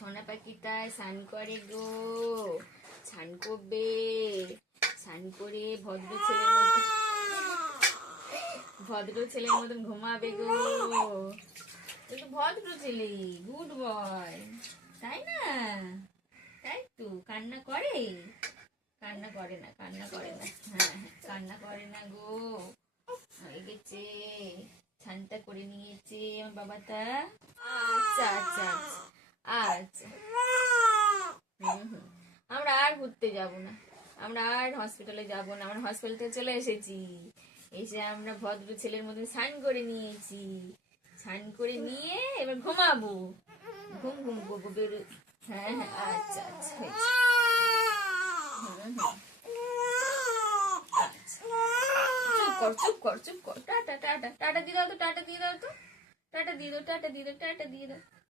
সোনা পাখিটা স্নান করে গো, স্নান করবে, স্নান করে ভদ্র ছেলের মতন ঘুমাবে গো। তো ভদ্র ছেলে, গুড বয়, তাই না? তাই তো, কান্না করে? কান্না করে না, কান্না করে না, হ্যাঁ হ্যাঁ, কান্না করে না গো। হয়ে গেছে, স্নানটা করে নিয়েছে আমার বাবাটা। আচ্ছা আচ্ছা আচ্ছা, আমরা আর ঘুরতে যাব না, আমরা আর হসপিটালে যাব না, আমরা হসপিটালে চলে এসেছি। এসে আমরা ভদ্র ছেলের মতন স্নান করে নিয়েছি, স্নান করে নিয়ে এবার ঘুমাবো, ঘুম ঘুম করবো, বেরো। হ্যাঁ হ্যাঁ, আচ্ছা আচ্ছা, চুপ কর চুপ কর চুপ কর, টাটা টাটা টাটা দিয়ে দাও তো, টাটা দিয়ে দাও তো, টাটা দিয়ে দাও, টাটা দিয়ে দাও, টাটা দিয়ে দাও।